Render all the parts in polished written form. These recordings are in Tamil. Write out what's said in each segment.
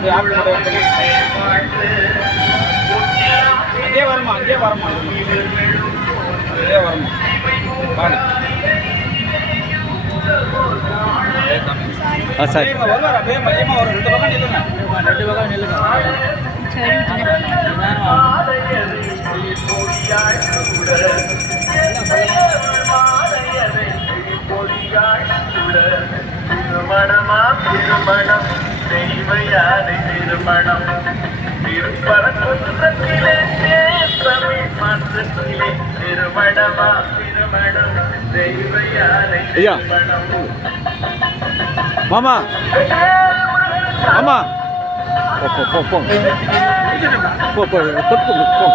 அங்கே வருமா அங்கே வரமா அங்கே வரமா வாங்க சரி வருவார் அப்படியே மையமாக ஒரு 2 பக்கம் நில்லுங்க 2 பக்கம் நில்லுங்க திருமணம் தெய்வயானை திருமணம் திருப்பரங்குன்றத்திலே தமிழ் மாற்றத்திலே திருமணமா திருமணம் தெய்வயானை திருமணம் மாமா மாமா போ போ போ போ போ போ போ போ போ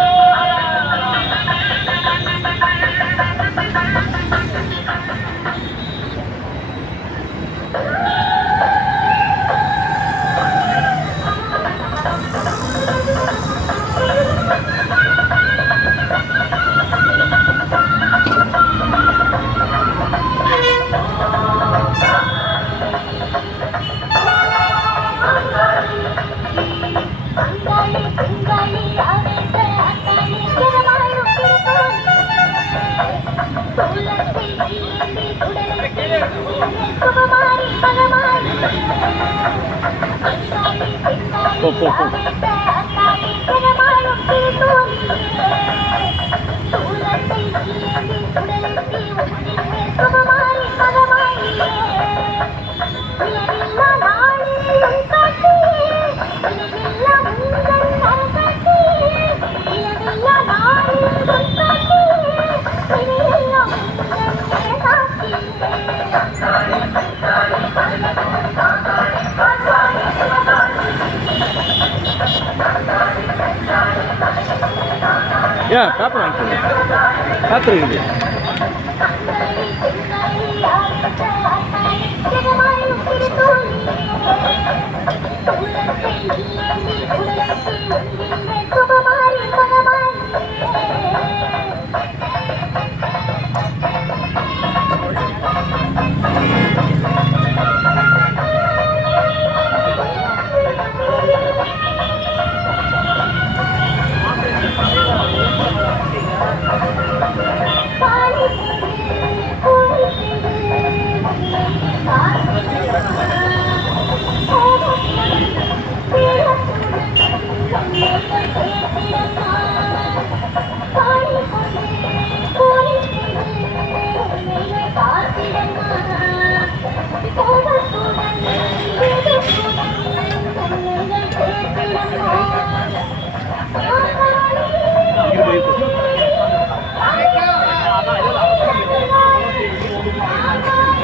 ஏன் பேப்பர் வாங்கிக்கோங்க பேப்பர் இருக்குது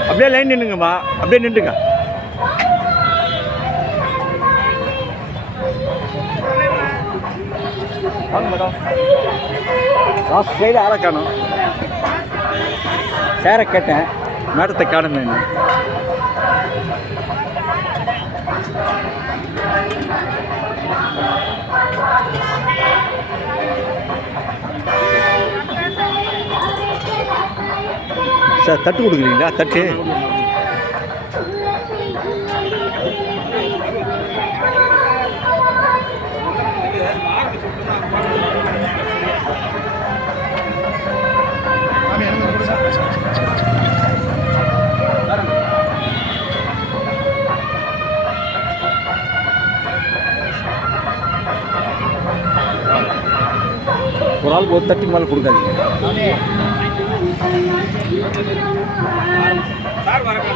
அப்படியே லைன் நின்றுங்கம்மா அப்படியே நின்றுங்க வாங்க மேடம் லாஸ்ட் சைடு ஆளை காணும் சேரை கேட்டேன் மேடத்தை காணுமே சார் தட்டு கொடுக்குறீங்களா தட்டு ஒரு ஆளுக்கு ஒரு தட்டுக்கு மேலே கொடுக்காதீங்க சார் வரங்க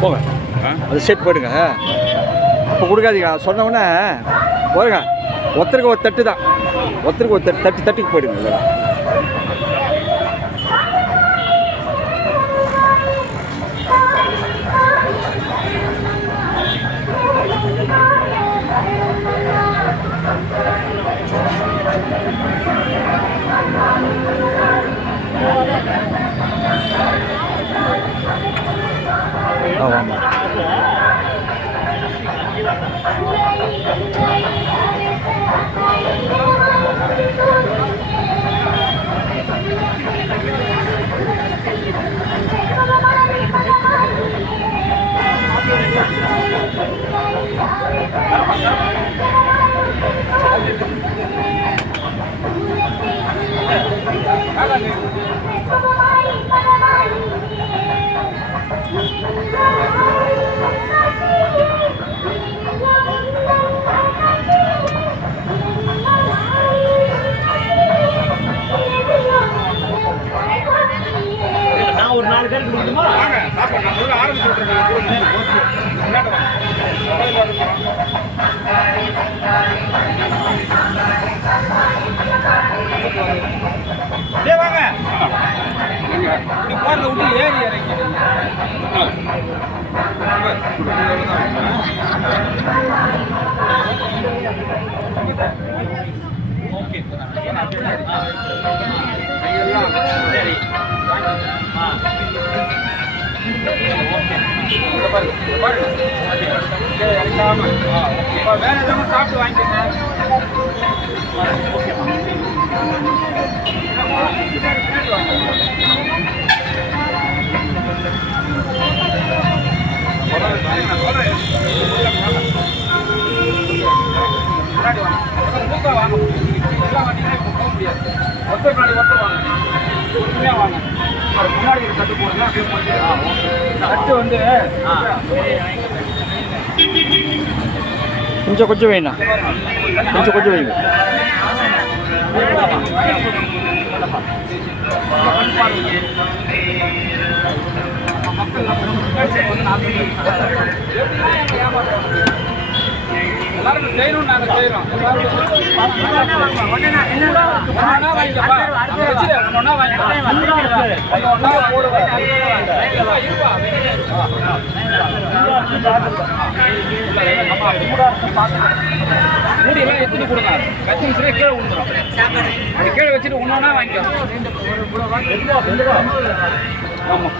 போங்க அது செட் போயிடுங்க அப்போ கொடுக்காதீங்க சொன்னவுடனே போடுங்க ஒருத்தருக்கு ஒரு தட்டு தான் ஒருத்தருக்கு ஒரு தட்டுக்கு போயிடுங்க ஆமாம் ஓகே கையெல்லாம் சரி ஆ ஓகே இங்க பாருங்க பாருங்க இறங்காம ஓகே வேற எதுவும் சாப்பிட்டு வாங்கிக்கோங்க ஓகேம்மா கொஞ்சம் வேணும் கொஞ்சம் வைங்க எல்லாரும் செய்யணும் நாங்க செய்யறோம் மூடியெல்லாம் எடுத்துட்டு கொடுங்க கத்தி மிஷினே கீழே விழுந்துடும் கீழே வச்சுட்டு ஒன்னொன்னா வாங்கிக்கலாம் ஆமா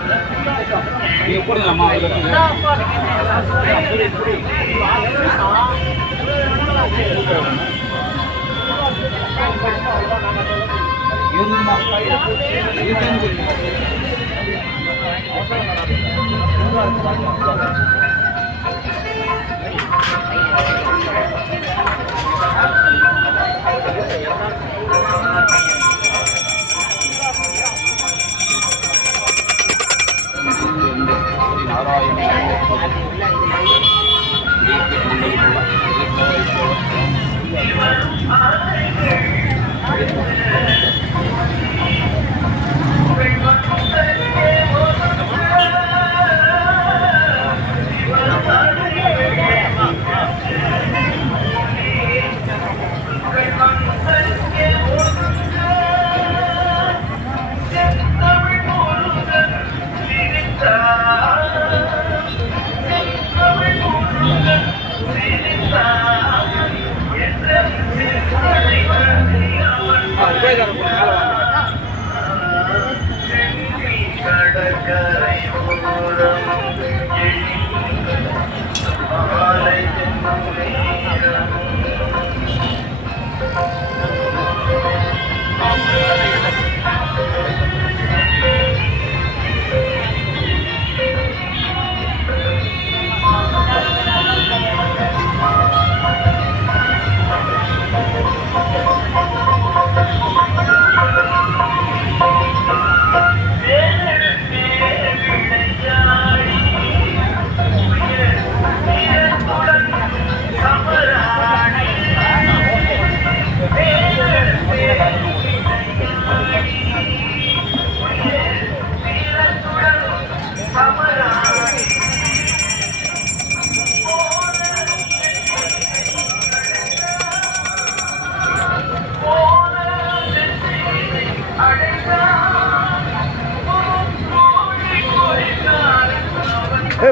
நீங்க போடுங்கம்மா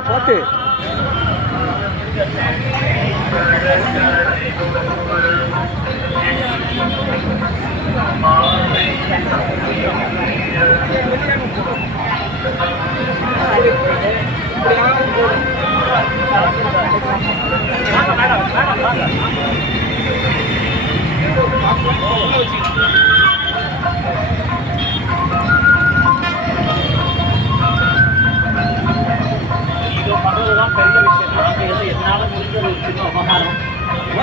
பாட்டு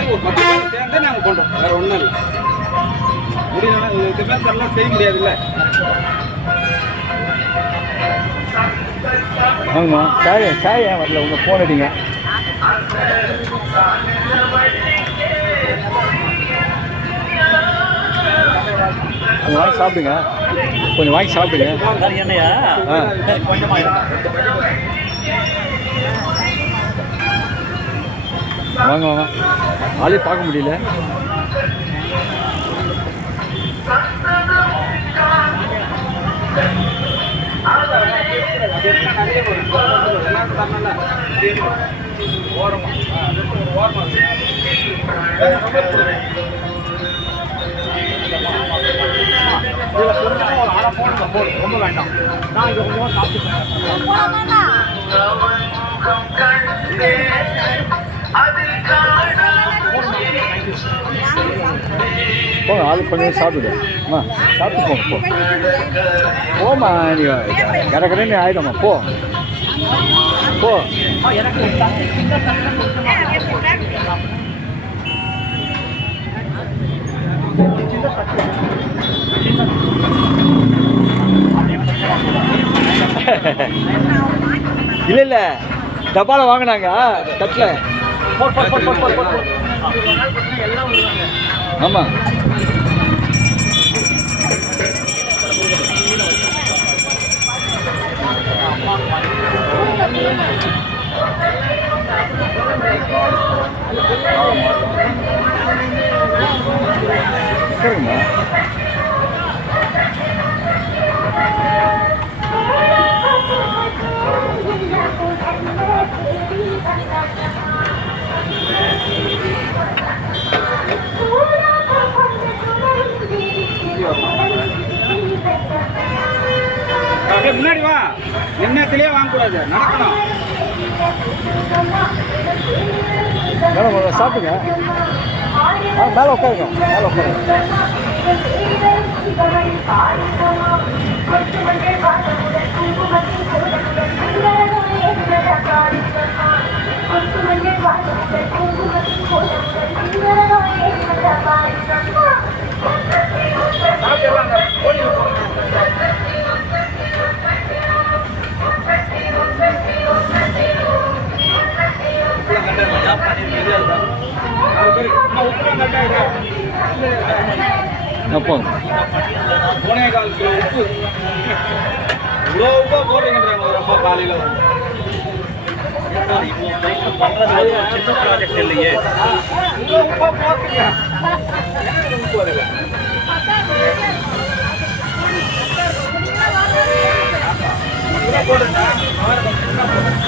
ஒரு 10 பேர் சேர்ந்து நாங்கள் பண்ணுறோம் வேற ஒன்றும் இல்லை முடியலன்னா இது மாதிரி தரலாம் செய்ய முடியாதுல்ல வாங்கம்மா சாய் ஏன் வரல உங்கள் ஃபோன் அடிங்க கொஞ்சம் வாங்கி சாப்பிடுங்க கொஞ்சம் வாங்கி சாப்பிடுங்க என்னையா வாங்க வாங்க ஆளே பார்க்க முடியல நிறைய ஓரமா அது ஒரு ஓரமா இதில் கொஞ்சமாக ஒரு அரை போடுங்க போதும் ரொம்ப வேண்டாம் நான் இதை கொஞ்சமாக சாப்பிட்டு அவன் கண்டே அதில் காண போங்க அது கொஞ்சம் சாப்பிடுங்க அம்மா சாப்பிட்டு போங்க போ போம்மா நீ கடற்கரைன்னு ஆயிடும்மா போ போ இல்லை இல்லை டப்பாவில் வாங்கினாங்க தட்டில் ஆமாம் சரிங்கம்மா அப்படியே முன்னாடி வா நின்னத்திலே வாங்கக்கூடாது நடக்கணும் மேடம் சாப்பிடுங்க மேலே உட்காருங்க மேலே உட்காருங்க போங்க 1.25 கிலோ உப்பு இவ்வளோ உப்பா போடுறீங்கன்றாங்க ஒரு அப்பா காலையில் சின்ன ப்ராஜெக்ட் இல்லையே இவ்வளோ உப்பா போட்டுங்க உப்பு வருங்க போடுங்க